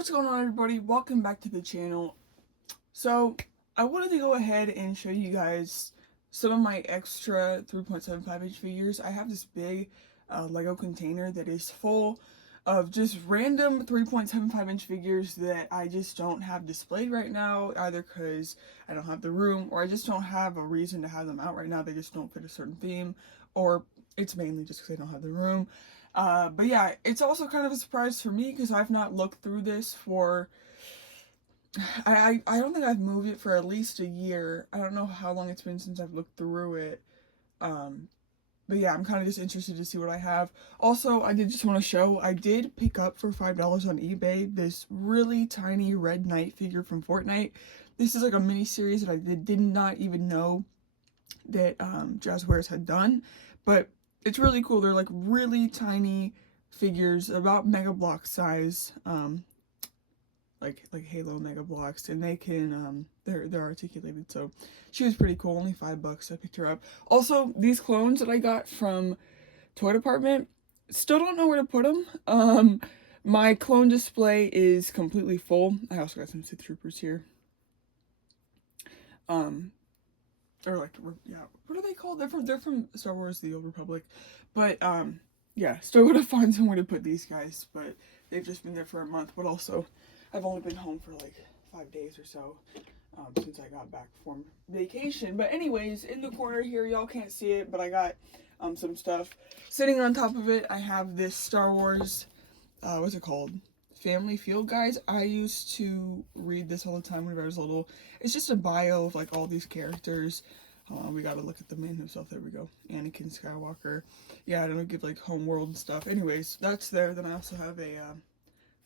What's going on, everybody? Welcome back to the channel. So I wanted to go ahead and show you guys some of my extra 3.75 inch figures. I have this big Lego container that is full of just random 3.75 inch figures that I just don't have displayed right now, either because I don't have the room or I just don't have a reason to have them out right now. They just don't fit a certain theme, or it's mainly just because I don't have the room. But yeah, it's also kind of a surprise for me because I've not looked through this for I don't think I've moved it for at least a year. I don't know how long it's been since I've looked through it. Um, but yeah, I'm kind of just interested to see what I have. Also, I did just want to show, I did pick up for $5 on eBay this really tiny Red Knight figure from Fortnite. This is like a mini series that I did not even know that Jazzwares had done, but it's really cool. They're like really tiny figures, about Mega Block size. Like Halo Mega Blocks, and they can they're articulated. So she was pretty cool. Only $5. I picked her up. Also, these clones that I got from Toy Department, still don't know where to put them. My clone display is completely full. I also got some Sith Troopers here. Or like, yeah, what are they called? They're from Star Wars: The Old Republic, but yeah, still gotta find somewhere to put these guys. But they've just been there for a month. But also, I've only been home for like 5 days or so since I got back from vacation. But anyways, in the corner here, y'all can't see it, but I got some stuff sitting on top of it. I have this Star Wars, what's it called? Family Field Guides. I used to read this all the time whenever I was little. It's just a bio of like all these characters. We gotta look at the man himself. There we go. Anakin Skywalker. Yeah, I don't give like homeworld and stuff. Anyways, that's there. Then I also have a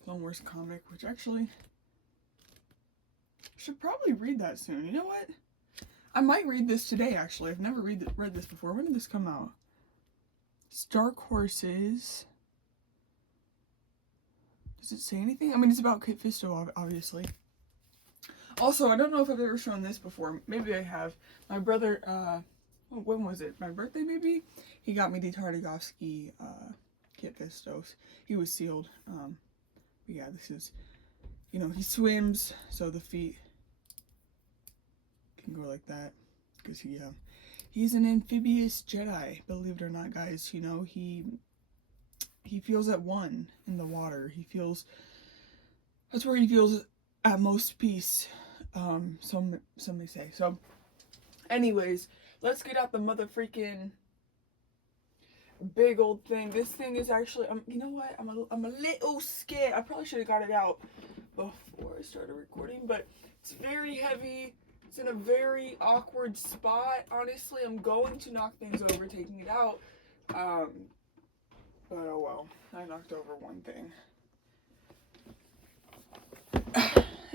Clone Wars comic, which actually should probably read that soon. You know what? I might read this today. Actually, I've never read this before. When did this come out? Dark Horses. Does it say anything? I mean, it's about Kit Fisto, obviously. Also, I don't know if I've ever shown this before. Maybe I have. My brother, when was it? My birthday, maybe? He got me the Tartakovsky Kit Fistos. He was sealed. But yeah, this is, you know, he swims, so the feet can go like that. Because he's an amphibious Jedi, believe it or not, guys. You know, he feels at one in the water. That's where he feels at most peace. Some may say. So, anyways, let's get out the mother freaking big old thing. This thing is actually, you know what? I'm a little scared. I probably should have got it out before I started recording, but it's very heavy. It's in a very awkward spot. Honestly, I'm going to knock things over taking it out. But oh well, I knocked over one thing.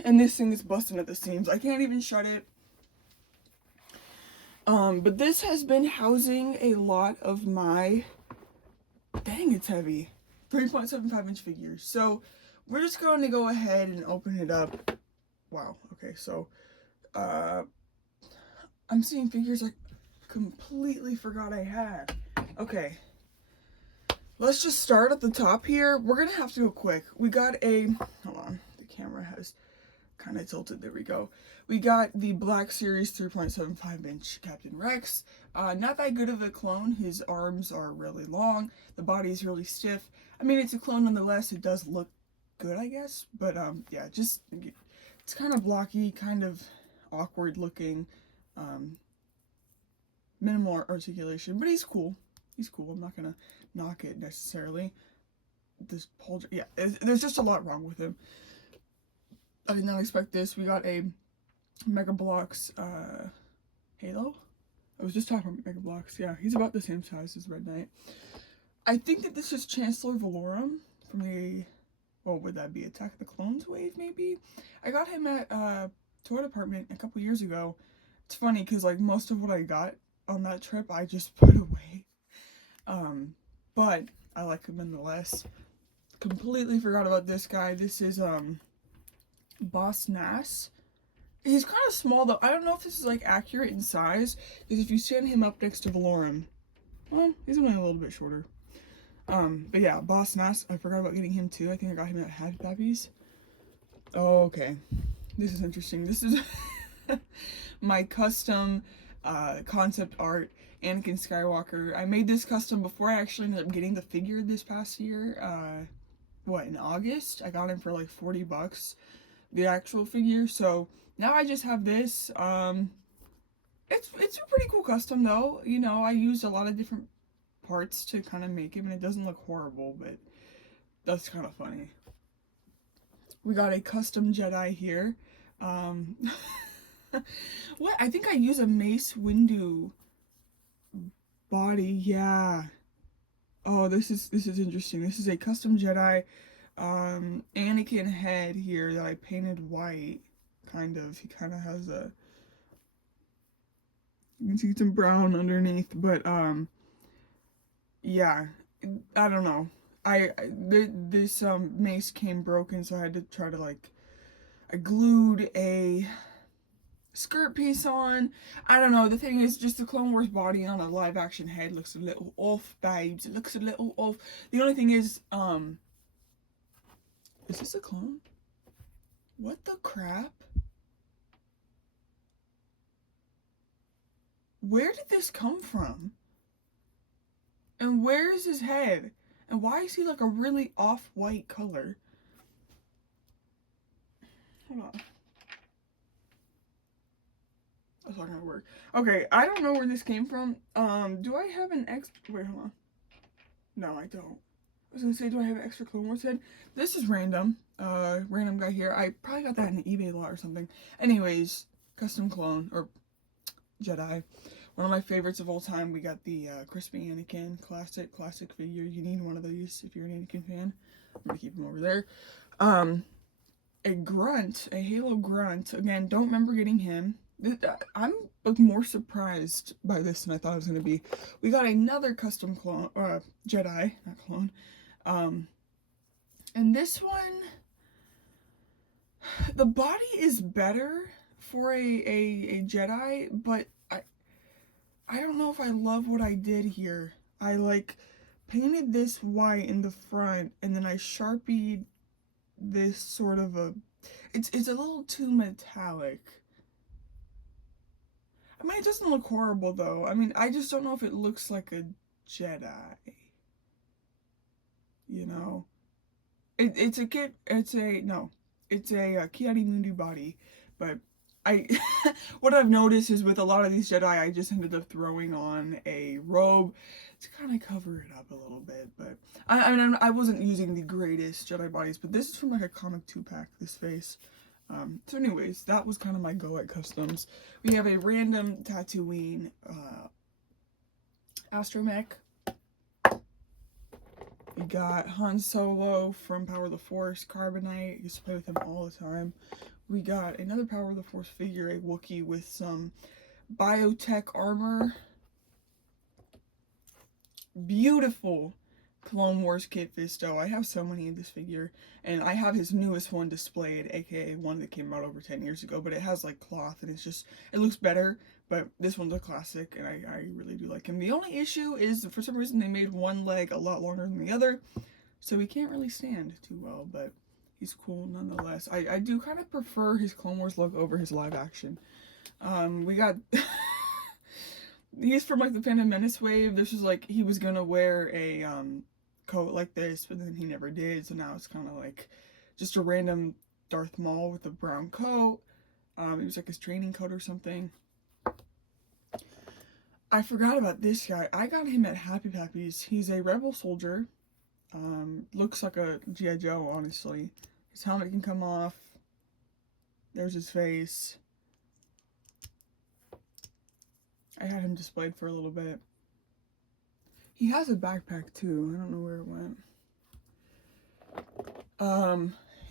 And this thing is busting at the seams. I can't even shut it. But this has been housing a lot of my, dang, it's heavy, 3.75 inch figures. So we're just going to go ahead and open it up. Wow, okay, so, I'm seeing figures I completely forgot I had. Okay. Let's just start at the top here. We're gonna have to go quick. We got hold on, the camera has kind of tilted. There we go. We got the Black Series 3.75 inch Captain Rex. Not that good of a clone. His arms are really long. The body is really stiff. I mean, it's a clone nonetheless. It does look good, I guess. But yeah, just, it's kind of blocky, kind of awkward looking. Minimal articulation, but he's cool. He's cool. I'm not gonna knock it necessarily. This yeah, there's just a lot wrong with him. I did not expect this. We got a Mega Bloks Halo. I was just talking about Mega Bloks. Yeah, he's about the same size as Red Knight. I think that this is Chancellor Valorum from the, what would that be? Attack of the Clones wave, maybe? I got him at Toy Department a couple years ago. It's funny because like most of what I got on that trip I just put away. But I like him nonetheless. Completely forgot about this guy. This is Boss Nass. He's kind of small though. I don't know if this is like accurate in size, because if you stand him up next to Valorum, well, he's only a little bit shorter. But yeah, Boss Nass, I forgot about getting him too. I think I got him at Happy Puppies. Oh, okay. This is interesting. This is my custom concept art Anakin Skywalker. I made this custom before I actually ended up getting the figure this past year. What, in August? I got him for like 40 bucks, the actual figure. So now I just have this. It's a pretty cool custom though. You know, I used a lot of different parts to kind of make him, and it doesn't look horrible, but that's kind of funny. We got a custom Jedi here. Um, what? I think I use a Mace Windu body. Yeah. Oh, this is interesting. This is a custom Jedi Anakin head here that I painted white. Kind of. He kind of has a, you can see some brown underneath, but yeah. I don't know. This mace came broken, so I had to try to like, I glued a skirt piece on. I don't know. The thing is, just the Clone Wars body on a live action head looks a little off, babes. It looks a little off. The only thing is this a clone? What the crap? Where did this come from? And where is his head? And why is he like a really off-white color? Hold on. That's not gonna work. Okay, I don't know where this came from. Do I have an wait, hold on. No, I don't. I was gonna say, do I have an extra Clone Wars head? This is random. Random guy here. I probably got that in an eBay lot or something. Anyways, custom clone, or Jedi. One of my favorites of all time. We got the Crispy Anakin classic figure. You need one of these if you're an Anakin fan. I'm gonna keep him over there. A grunt, a Halo grunt. Again, don't remember getting him. I'm more surprised by this than I thought it was gonna be. We got another custom clone, Jedi, not clone. And this one, the body is better for a Jedi, but I don't know if I love what I did here. I like painted this white in the front, and then I sharpied this sort of a, it's a little too metallic. I mean, it doesn't look horrible though. I mean, I just don't know if it looks like a Jedi. You know, it's a kid. It's a no. It's a Ki-Adi-Mundi body, but I what I've noticed is with a lot of these Jedi, I just ended up throwing on a robe to kind of cover it up a little bit. But I mean, I wasn't using the greatest Jedi bodies, but this is from like a comic 2-pack. This face. So anyways, that was kind of my go at customs. We have a random Tatooine astromech. We got Han Solo from Power of the Force, Carbonite. I used to play with him all the time. We got another Power of the Force figure, a Wookiee with some biotech armor. Beautiful Clone Wars Kit Fisto. I have so many of this figure, and I have his newest one displayed, aka one that came out over 10 years ago, but it has like cloth, and it's just, it looks better, but this one's a classic, and I really do like him. The only issue is, for some reason, they made one leg a lot longer than the other, so he can't really stand too well, but he's cool nonetheless. I do kind of prefer his Clone Wars look over his live action. We got... he's from like the Phantom Menace wave. This was like, he was gonna wear a coat like this, but then he never did, so now it's kind of like just a random Darth Maul with a brown coat. It was like his training coat or something. I forgot about this guy. I got him at Happy Pappy's. He's a rebel soldier. Looks like a G.I. Joe, honestly. His helmet can come off. There's his face. I had him displayed for a little bit. He has a backpack too. I don't know where it went.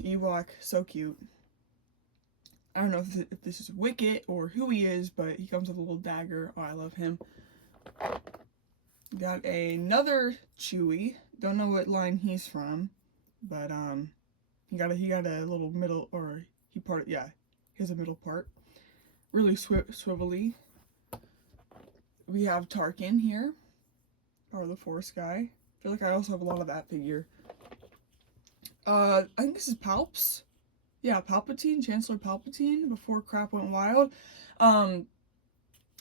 Ewok, so cute. I don't know if this is Wicket or who he is, but he comes with a little dagger. Oh, I love him. Got another Chewie. Don't know what line he's from, but he got a little middle, or he has a middle part. Really swivelly. We have Tarkin here. Power of the Force guy. I feel like I also have a lot of that figure. I think this is Palps. Yeah, Palpatine, Chancellor Palpatine, before crap went wild. Um,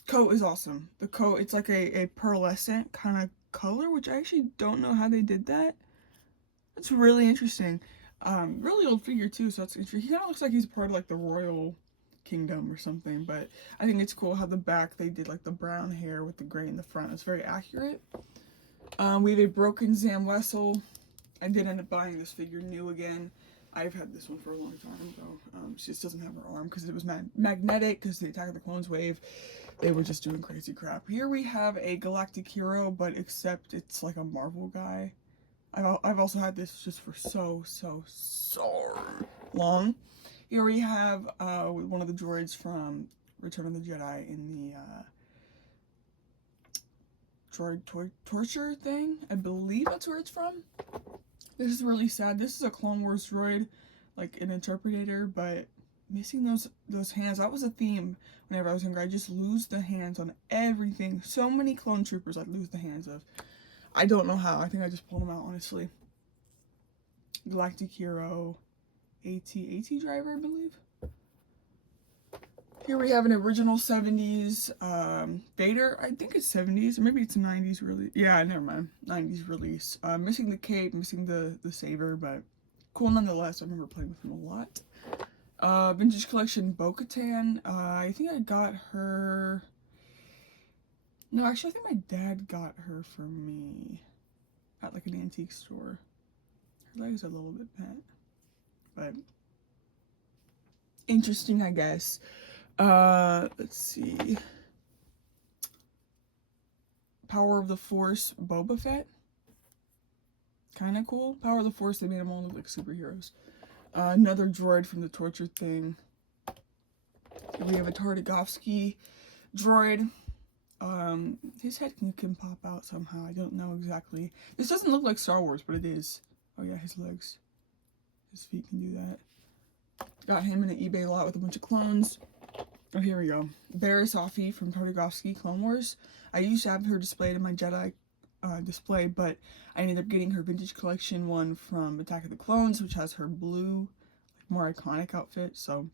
coat is awesome. The coat, it's like a pearlescent kind of color, which I actually don't know how they did that. It's really interesting. Really old figure too, so he kind of looks like he's part of like the royal kingdom or something. But I think it's cool how the back they did like the brown hair with the gray in the front. It's very accurate. We have a broken Zam Wessel. I did end up buying this figure new again. I've had this one for a long time though. She just doesn't have her arm because it was magnetic because the Attack of the Clones wave. They were just doing crazy crap. Here we have a Galactic Hero, but except it's like a Marvel guy. I've also had this just for so long. Here we have one of the droids from Return of the Jedi in the droid torture thing. I believe that's where it's from. This is really sad. This is a Clone Wars droid, like an interpreter, but missing those hands. That was a theme whenever I was younger. I just lose the hands on everything. So many clone troopers I'd lose the hands of. I don't know how. I think I just pulled them out, honestly. Galactic Hero, AT driver, I believe. Here we have an original 70s Vader. I think it's 70s, or maybe it's 90s really. Yeah, never mind. 90s release. Missing the cape, missing the saber, but cool nonetheless. I remember playing with him a lot. Vintage Collection Bo-Katan. I think I got her... No, actually, I think my dad got her for me at like an antique store. Her legs are a little bit bent, but interesting, I guess. Let's see. Power of the Force Boba Fett. Kind of cool. Power of the Force, they made them all look like superheroes. Another droid from the torture thing. We have a Tartakovsky droid. His head can pop out somehow. I don't know exactly. This doesn't look like Star Wars, but it is. Oh yeah, his legs. His feet can do that. Got him in an eBay lot with a bunch of clones. Oh, here we go. Barriss Offee from Tartakovsky Clone Wars. I used to have her displayed in my Jedi display, but I ended up getting her vintage collection one from Attack of the Clones, which has her blue, like, more iconic outfit, so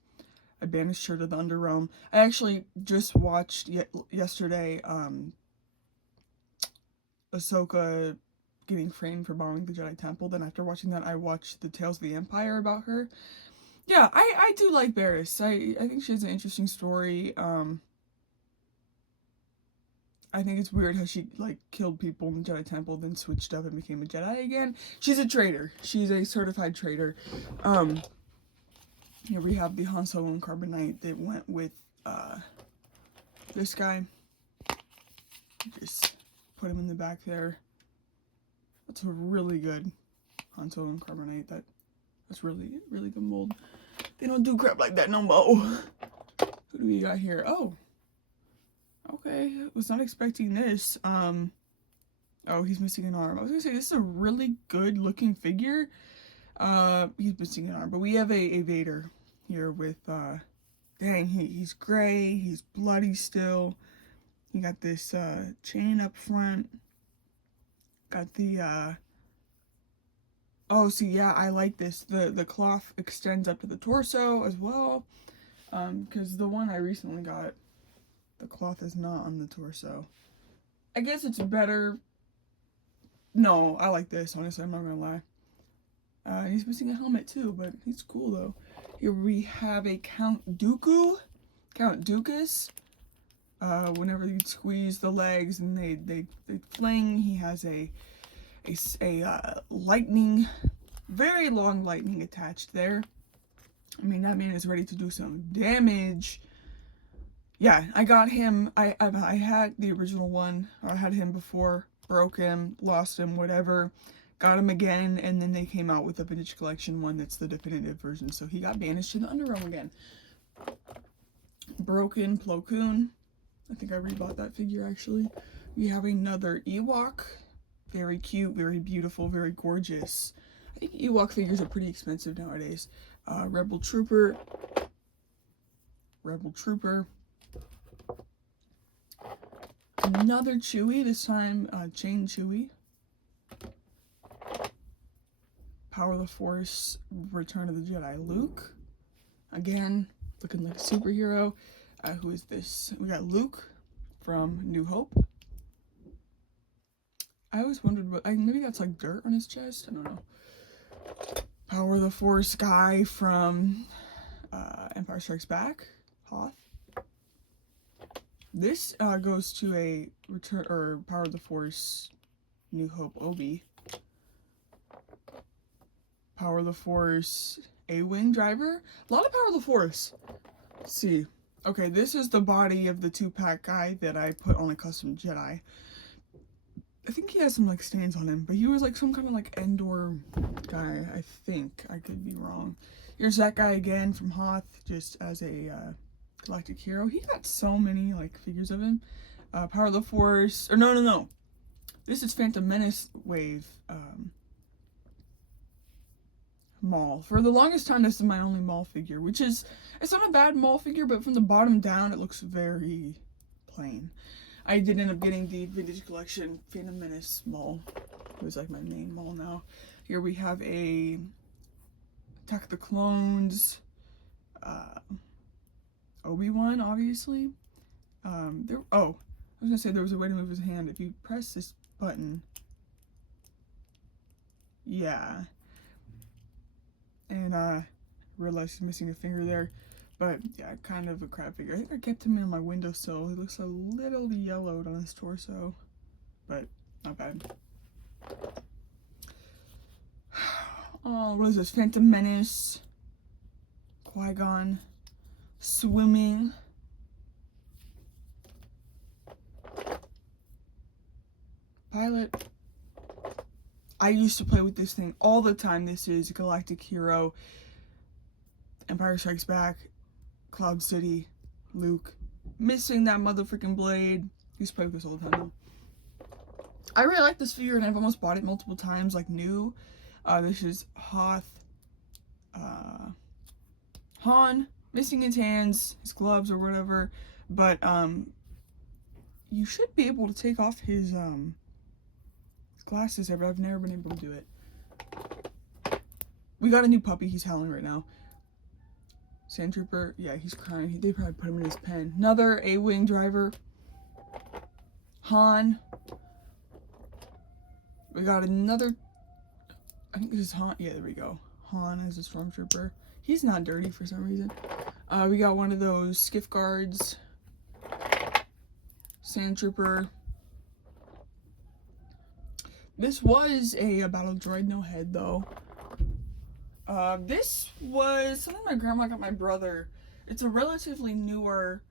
I banished her to the Underrealm. I actually just watched yesterday Ahsoka getting framed for bombing the Jedi Temple. Then after watching that, I watched the Tales of the Empire about her. Yeah, I do like Barriss. I think she has an interesting story. I think it's weird how she, like, killed people in the Jedi Temple, then switched up and became a Jedi again. She's a traitor. She's a certified traitor. Here we have the Han Solo and Carbonite. They went with, this guy. Just put him in the back there. That's a really good Han Solo and Carbonite. That's really good mold. They don't do crap like that no more. Who do we got here? Oh. Okay, was not expecting this. Oh, he's missing an arm. I was gonna say, this is a really good looking figure. He's missing an arm, but we have a Vader here with, dang, he's gray, he's bloody still. He got this, chain up front. Got the, oh, see, yeah, I like this. The cloth extends up to the torso as well. Because the one I recently got, the cloth is not on the torso. I guess it's better. No, I like this, honestly, I'm not gonna lie. He's missing a helmet too, but he's cool though. Here we have a Count Dooku. Count Dookus. Whenever you squeeze the legs and they fling, he has a lightning, very long lightning attached there. I mean, that man is ready to do some damage. Yeah, I got him. I had the original one. I had him before, broke him, lost him, whatever. Got him again, and then they came out with a vintage collection one that's the definitive version. So he got banished to the Underrealm again. Broken Plo Koon. I think I rebought that figure actually. We have another Ewok. Very cute, very beautiful, very gorgeous. I think Ewok figures are pretty expensive nowadays. Rebel Trooper. Another Chewie, this time Chain Chewie. Power of the Force, Return of the Jedi Luke. again, looking like a superhero. Who is this? We got Luke from New Hope. I always wondered what, maybe that's like dirt on his chest, I don't know. Power of the Force guy from Empire Strikes Back, Hoth. This goes to a Return or Power of the Force New Hope Obi. Power of the Force A-Wing driver. A lot of Power of the Force. Let's see. Okay, this is the body of the 2-pack guy that I put on a custom Jedi. I think he has some like stains on him, but he was like some kind of like Endor guy, I think. I could be wrong. Here's that guy again from Hoth, just as a galactic hero. He got so many like figures of him. Power of the Force, or no. This is Phantom Menace wave Maul. For the longest time, this is my only Maul figure, which is, it's not a bad Maul figure, but from the bottom down, it looks very plain. I did end up getting the Vintage Collection Phantom Menace Maul. It was like my main Maul now. Here we have a Attack of the Clones, Obi-Wan, obviously. I was gonna say there was a way to move his hand. If you press this button, yeah. And realized he's missing a finger there. But yeah, kind of a crap figure. I think I kept him on my windowsill. He looks a little yellowed on his torso, but not bad. Oh, what is this? Phantom Menace, Qui-Gon, swimming. Pilot. I used to play with this thing all the time. This is Galactic Hero, Empire Strikes Back, Cloud City, Luke. Missing that motherfucking blade. Used to play with this all the time. I really like this figure and I've almost bought it multiple times, like new. This is Hoth. Han, missing his hands, his gloves or whatever. But you should be able to take off his glasses there, but I've never been able to do it. We got a new puppy. He's howling right now. Sand Trooper. Yeah, he's crying. They probably put him in his pen. Another A-Wing driver. Han. We got another. I think this is Han. Yeah, there we go. Han as a stormtrooper. He's not dirty for some reason. We got one of those skiff guards. Sand Trooper. This was a battle droid, no head though. This was something my grandma got my brother. It's a relatively newer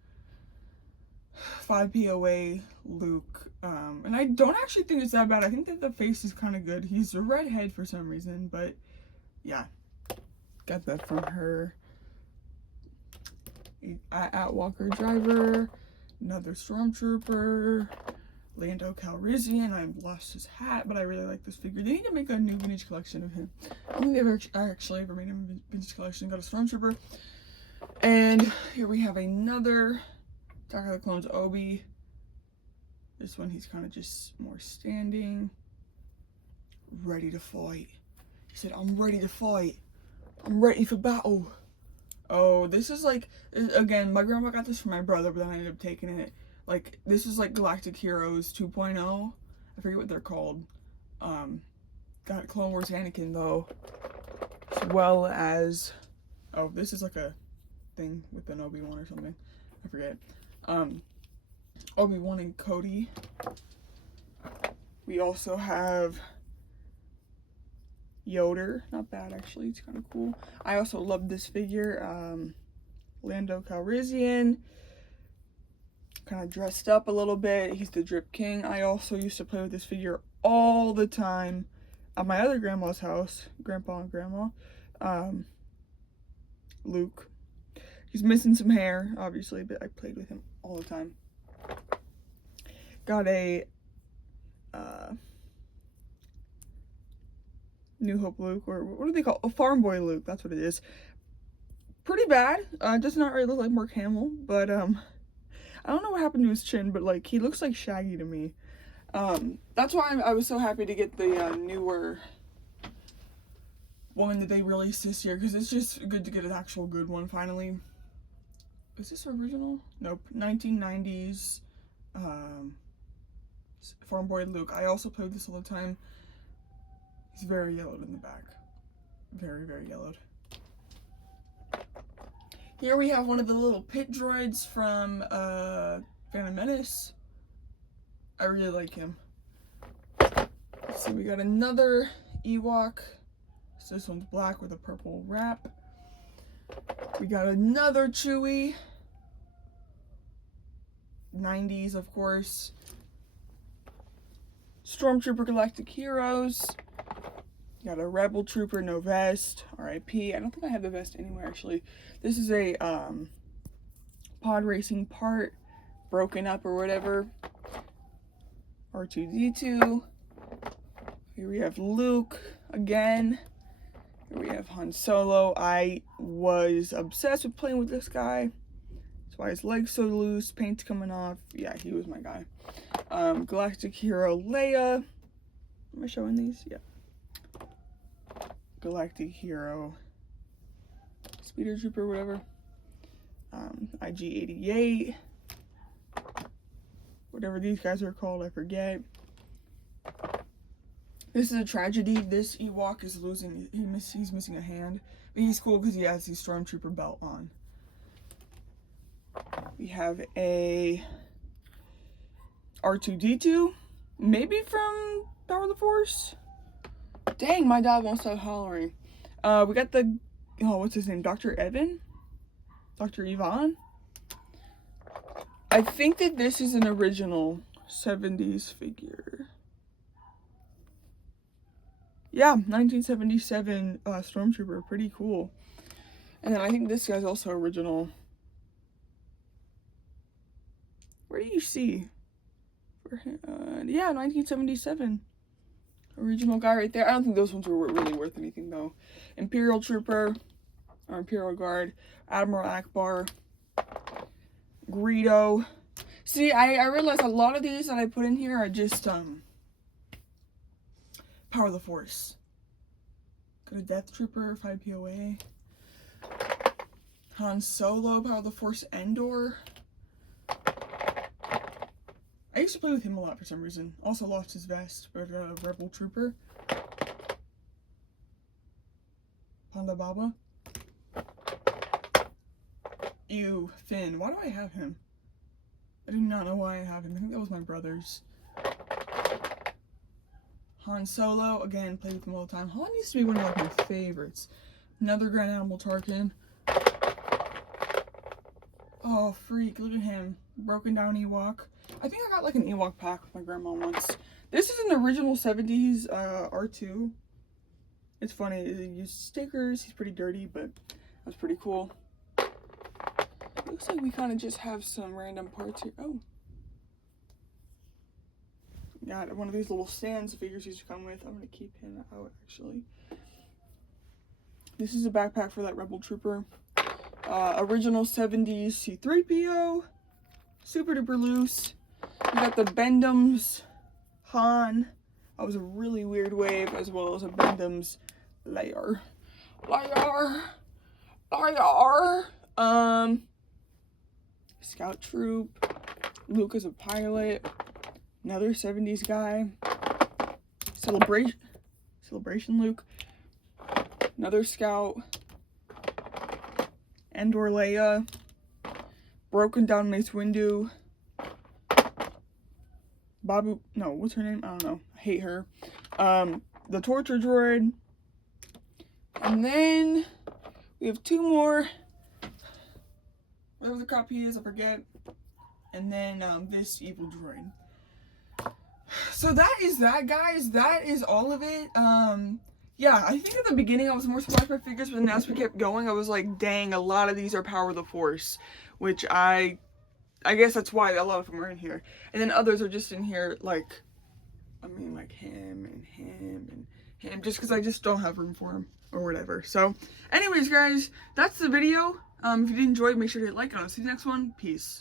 5POA Luke. And I don't actually think it's that bad. I think that the face is kind of good. He's a redhead for some reason, but yeah. Got that from her. Atwalker driver. Another stormtrooper. Lando Calrissian. I lost his hat, but I really like this figure. They need to make a new vintage collection of him. I don't think they've actually ever made him a vintage collection. Got a stormtrooper. And here we have another Attack of the Clones Obi. This one, he's kind of just more standing. Ready to fight. He said, I'm ready to fight. I'm ready for battle. Oh, this is like, again, my grandma got this for my brother, but then I ended up taking it. Like, this is like Galactic Heroes 2.0. I forget what they're called. Got Clone Wars Anakin, though. As well as, oh, this is like a thing with an Obi-Wan or something. I forget. Obi-Wan and Cody. We also have Yoder. Not bad, actually. It's kind of cool. I also love this figure. Lando Calrissian. Kind of dressed up a little bit. He's the Drip King. I also used to play with this figure all the time at my other grandma's house. Grandpa and Grandma. Luke. He's missing some hair, obviously, but I played with him all the time. Got a New Hope Luke, or what do they call it? A Farm Boy Luke, that's what it is. Pretty bad. Does not really look like Mark Hamill, but I don't know what happened to his chin, but like he looks like Shaggy to me. That's why I was so happy to get the newer one that they released this year, because it's just good to get an actual good one finally. Is this original? Nope. 1990s Farm Boy Luke. I also played this all the time. He's very yellowed in the back. Very, very yellowed. Here we have one of the little pit droids from Phantom Menace. I really like him. Let's see, we got another Ewok. So this one's black with a purple wrap. We got another Chewie. 90s, of course. Stormtrooper Galactic Heroes. Got a Rebel Trooper, no vest. R.I.P. I don't think I have the vest anywhere, actually. This is a pod racing part, broken up or whatever. R2-D2. Here we have Luke again. Here we have Han Solo. I was obsessed with playing with this guy. That's why his leg's so loose, paint's coming off. Yeah, he was my guy. Galactic Hero Leia. Am I showing these? Yeah. Galactic Hero Speeder Trooper, whatever. IG-88. Whatever these guys are called, I forget. This is a tragedy. This Ewok is losing, he's missing a hand. But he's cool because he has the Stormtrooper belt on. We have a R2-D2. Maybe from Power of the Force? Dang, my dog won't stop hollering. We got the, oh, what's his name? Dr. Evan? Dr. Ivan? I think that this is an original 70s figure. Yeah, 1977 Stormtrooper. Pretty cool. And then I think this guy's also original. Where do you see? Yeah, 1977. Original guy right there. I don't think those ones were really worth anything though. Imperial Trooper, or Imperial Guard, Admiral Akbar, Greedo. See, I realized a lot of these that I put in here are just Power of the Force. Got a Death Trooper, 5 POA. Han Solo, Power of the Force Endor. I used to play with him a lot for some reason. Also lost his vest, but Rebel Trooper. Ponda Baba. Ew, Finn. Why do I have him? I do not know why I have him. I think that was my brother's. Han Solo. Again, played with him all the time. Han used to be one of my favorites. Another Grand Admiral Tarkin. Oh, freak. Look at him. Broken down Ewok. I think I got like an Ewok pack with my grandma once. This is an original 70s R2. It's funny. He used stickers. He's pretty dirty, but that's pretty cool. Looks like we kind of just have some random parts here. Oh. Got one of these little stands the figures used to come with. I'm going to keep him out, actually. This is a backpack for that Rebel Trooper. Original 70s C-3PO. Super duper loose. We got the Bendham's Han. That was a really weird wave, as well as a Bendham's Leia. Scout Troop. Luke is a pilot. Another 70s guy. Celebration Luke. Another Scout. Endor Leia. Broken down Mace Windu. Babu, no, what's her name? I don't know. I hate her. The Torture Droid. And then we have two more. Whatever the crap he is, I forget. And then this evil droid. So that is that, guys. That is all of it. Yeah, I think at the beginning I was more surprised by figures, but then as we kept going, I was like, dang, a lot of these are Power of the Force, which I guess that's why a lot of them are in here. And then others are just in here, like, I mean, like him and him and him, just because I just don't have room for him or whatever. So, anyways, guys, that's the video. If you did enjoy it, make sure to hit like, and I'll see you next one. Peace.